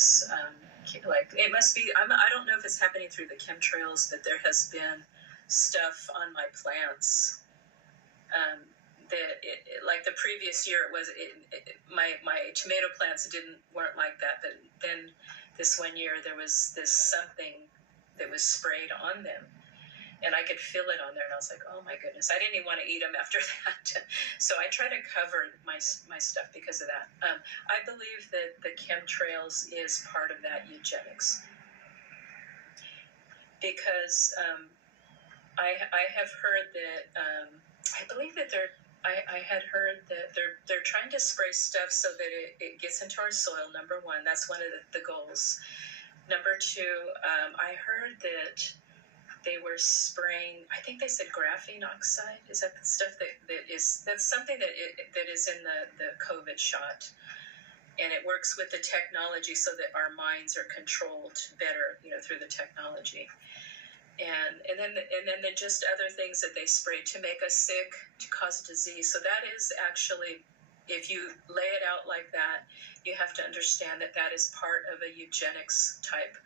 goodness. Like it must be, I don't know if it's happening through the chemtrails, but there has been stuff on my plants that like the previous year my tomato plants weren't like that, but then this one year there was this something that was sprayed on them, and I could feel it on there, and I was like, oh my goodness, I didn't even want to eat them after that. So I try to cover my stuff because of that. I believe that the chemtrails is part of that eugenics, because I have heard that I believe that I had heard that they're trying to spray stuff so that it gets into our soil. Number one, that's one of the goals. Number two, I heard that they were spraying, I think they said graphene oxide. Is that the stuff that's something that is in the COVID shot? And it works with the technology so that our minds are controlled better, through the technology. And then just other things that they spray to make us sick, to cause disease. So that is actually, if you lay it out like that, you have to understand that is part of a eugenics type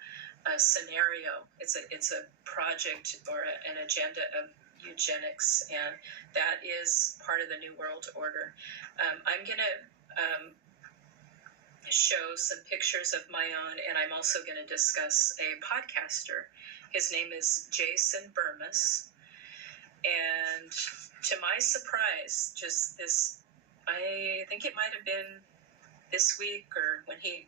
scenario. It's a project or an agenda of eugenics, and that is part of the New World Order. I'm gonna show some pictures of my own, and I'm also going to discuss a podcaster. His name is Jason Burmis, and to my surprise, just this, I think it might have been this week or when he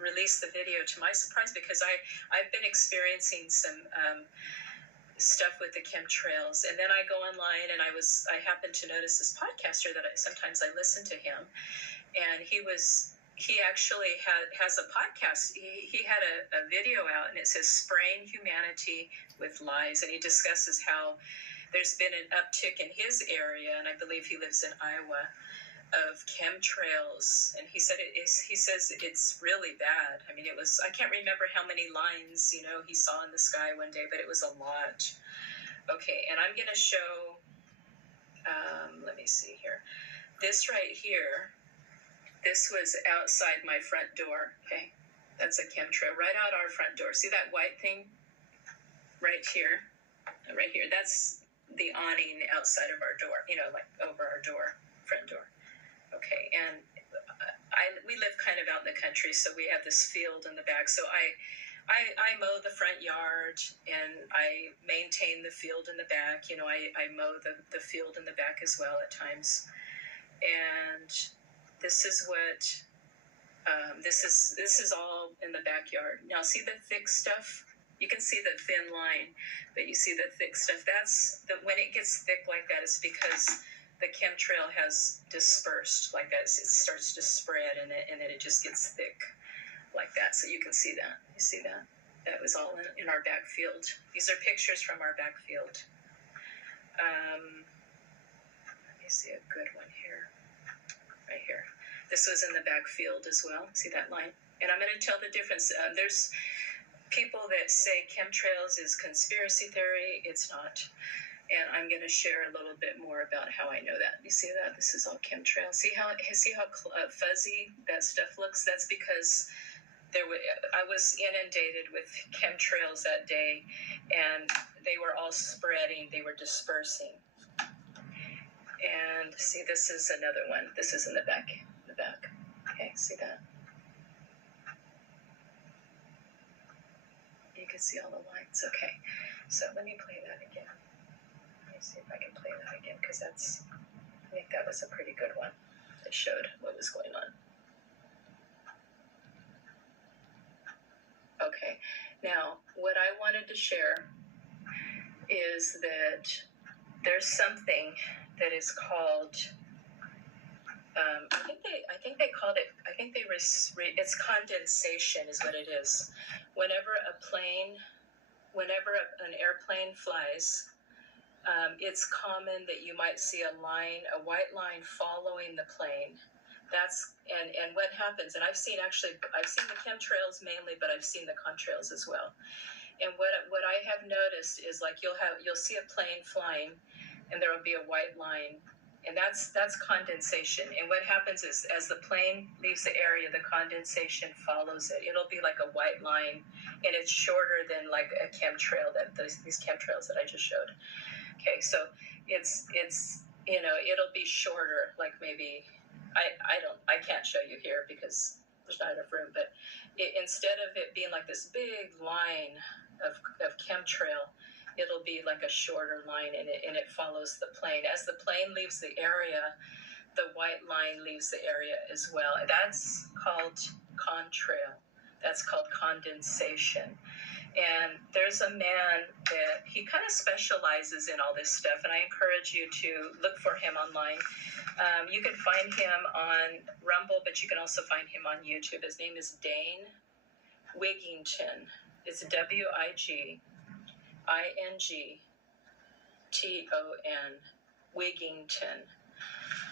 released the video, to my surprise, because I've been experiencing some stuff with the chemtrails, and then I go online and I happened to notice this podcaster that sometimes I listen to him, and he actually has a podcast. He had a video out, and it says Spraying Humanity with Lies, and he discusses how there's been an uptick in his area, and I believe he lives in Iowa, of chemtrails, and he says it's really bad. I mean, I can't remember how many lines he saw in the sky one day, but it was a lot. Okay, and I'm going to show, let me see here, this right here. This was outside my front door, okay? That's a chemtrail right out our front door. See that white thing right here? Right here. That's the awning outside of our door, like over our door, front door. Okay, and we live kind of out in the country, so we have this field in the back. So I mow the front yard, and I maintain the field in the back. I mow the field in the back as well at times. And this is what, this is all in the backyard. Now, see the thick stuff? You can see the thin line, but you see the thick stuff. When it gets thick like that, it's because the chemtrail has dispersed like that. It starts to spread, and then it just gets thick like that. So you can see that. You see that? That was all in our backfield. These are pictures from our backfield. Let me see a good one here. Right here. This was in the backfield as well. See that line? And I'm going to tell the difference. There's people that say chemtrails is conspiracy theory. It's not. And I'm going to share a little bit more about how I know that. You see that? This is all chemtrails. See how fuzzy that stuff looks? That's because I was inundated with chemtrails that day, and they were all spreading. They were dispersing. And see, this is another one. This is in the back. Okay, see that? You can see all the lines. Okay, so let me play that again. Let me see if I can play that again, because I think that was a pretty good one. It showed what was going on. Okay, now what I wanted to share is that there's something that is called, I think they called it, it's condensation is what it is. Whenever an airplane flies, it's common that you might see a white line following the plane. And what happens, and I've seen the chemtrails mainly, but I've seen the contrails as well. And what I have noticed is, like, you'll see a plane flying, and there will be a white line, and that's condensation. And what happens is, as the plane leaves the area, the condensation follows it. It'll be like a white line, and it's shorter than like a chemtrail, that these chemtrails that I just showed. Okay, so it's it'll be shorter, like maybe I can't show you here because there's not enough room, but instead of it being like this big line of chemtrail, it'll be like a shorter line, and it follows the plane. As the plane leaves the area, the white line leaves the area as well. That's called contrail. That's called condensation. And there's a man that he kind of specializes in all this stuff, and I encourage you to look for him online. You can find him on Rumble, but you can also find him on YouTube. His name is Dane Wigington. It's Wigington, Wigington.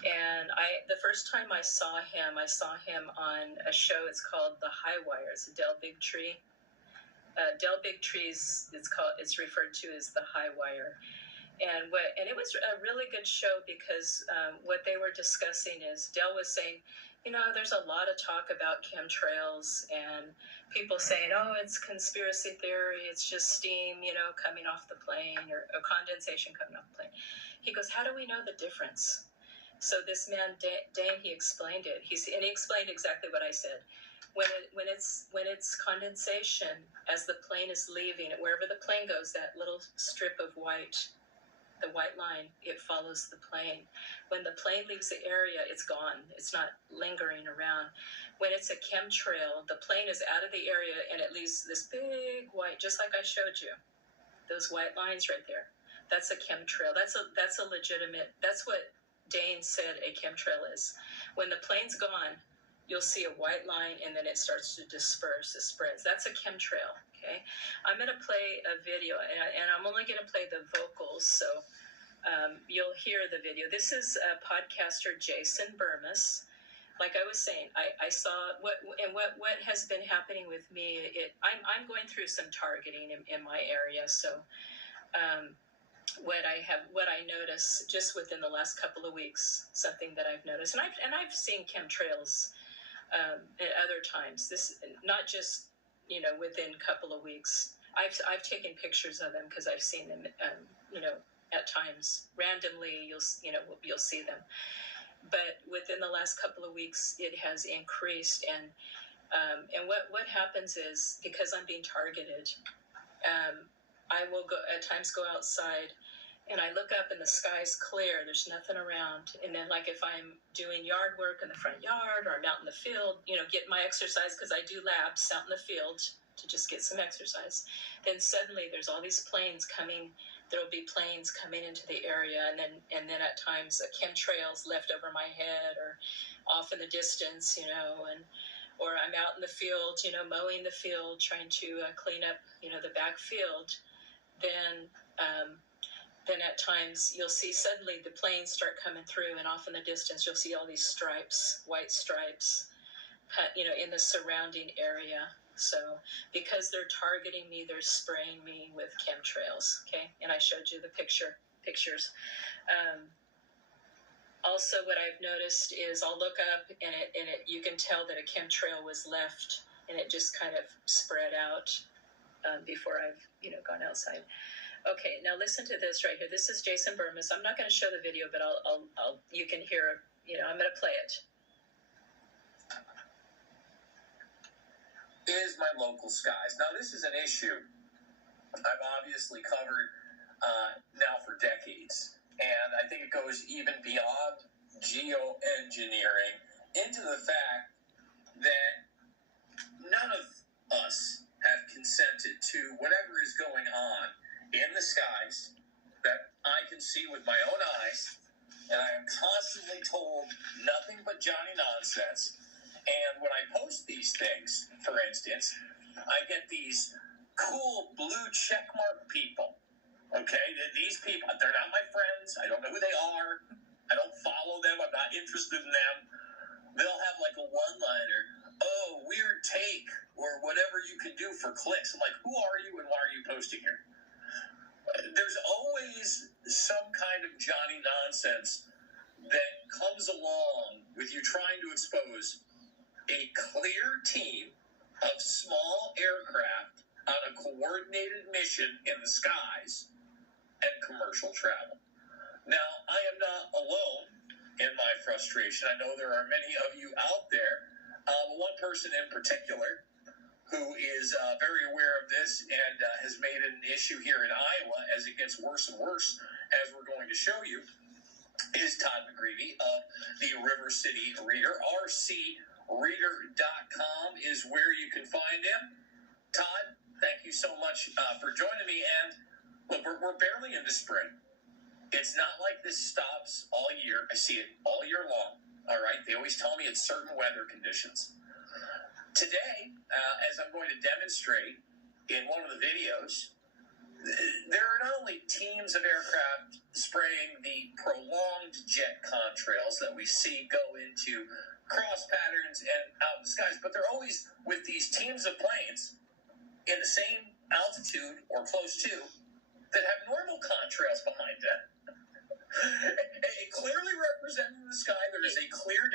And the first time I saw him on a show. It's called The High Wire. It's Del Bigtree. Del Bigtree's, it's referred to as The High Wire. And it was a really good show because what they were discussing is, Del was saying, there's a lot of talk about chemtrails and people saying, oh, it's conspiracy theory, it's just steam, coming off the plane, or condensation coming off the plane. He goes, how do we know the difference? So this man, Dane, he explained it. He explained exactly what I said. When it's condensation, as the plane is leaving, wherever the plane goes, that little strip of white, the white line, it follows the plane. When the plane leaves the area, it's gone. It's not lingering around. When it's a chemtrail, the plane is out of the area and it leaves this big white, just like I showed you, those white lines right there. That's a chemtrail. That's a legitimate. That's what Dane said a chemtrail is. When the plane's gone, you'll see a white line, and then it starts to disperse, it spreads. That's a chemtrail, okay? I'm going to play a video, and I'm only going to play the vocals, so you'll hear the video. This is podcaster Jason Burmis. Like I was saying, I saw what has been happening with me. I'm going through some targeting in my area, so what I noticed just within the last couple of weeks, something that I've noticed, and I've seen chemtrails at other times. This not just within a couple of weeks. I've taken pictures of them because I've seen them. At times randomly you'll see them. But within the last couple of weeks, it has increased, and what happens is, because I'm being targeted, I will at times go outside. And I look up and the sky's clear. There's nothing around. And then, like, if I'm doing yard work in the front yard, or I'm out in the field, get my exercise, because I do laps out in the field to just get some exercise. Then suddenly there's all these planes coming. There'll be planes coming into the area, and then at times chemtrails left over my head or off in the distance, or I'm out in the field, mowing the field, trying to clean up, the back field. Then at times you'll see suddenly the planes start coming through, and off in the distance you'll see all these stripes, white stripes, in the surrounding area. So because they're targeting me, they're spraying me with chemtrails. Okay, and I showed you the pictures. Also, what I've noticed is I'll look up and you can tell that a chemtrail was left, and it just kind of spread out before I've gone outside. Okay, now listen to this right here. This is Jason Burmis. I'm not going to show the video, but I'll you can hear, I'm going to play it. Is my local skies. Now, this is an issue I've obviously covered now for decades, and I think it goes even beyond geoengineering into the fact that none of us have consented to whatever is going on in the skies that I can see with my own eyes, and I am constantly told nothing but Johnny nonsense. And when I post these things, for instance, I get these cool blue checkmark people. Okay, these people, they're not my friends. I don't know who they are. I don't follow them. I'm not interested in them. They'll have like a one-liner, oh, weird take, or whatever you can do for clicks. I'm like, who are you and why are you posting here? There's always some kind of Johnny nonsense that comes along with you trying to expose a clear team of small aircraft on a coordinated mission in the skies and commercial travel. Now, I am not alone in my frustration. I know there are many of you out there. One person in particular who is very aware of this and has made it an issue here in Iowa as it gets worse and worse, as we're going to show you, is Todd McGreevy of the River City Reader. rcreader.com is where you can find him. Todd, thank you so much for joining me. And look, we're barely into spring. It's not like this stops all year. I see it all year long. All right. They always tell me it's certain weather conditions. Today, as I'm going to demonstrate in one of the videos, there are not only teams of aircraft spraying the prolonged jet contrails that we see go into cross patterns and out in the skies, but they're always with these teams of planes in the same altitude or close to that have normal contrails behind them. Clearly represented in the sky, there is a clear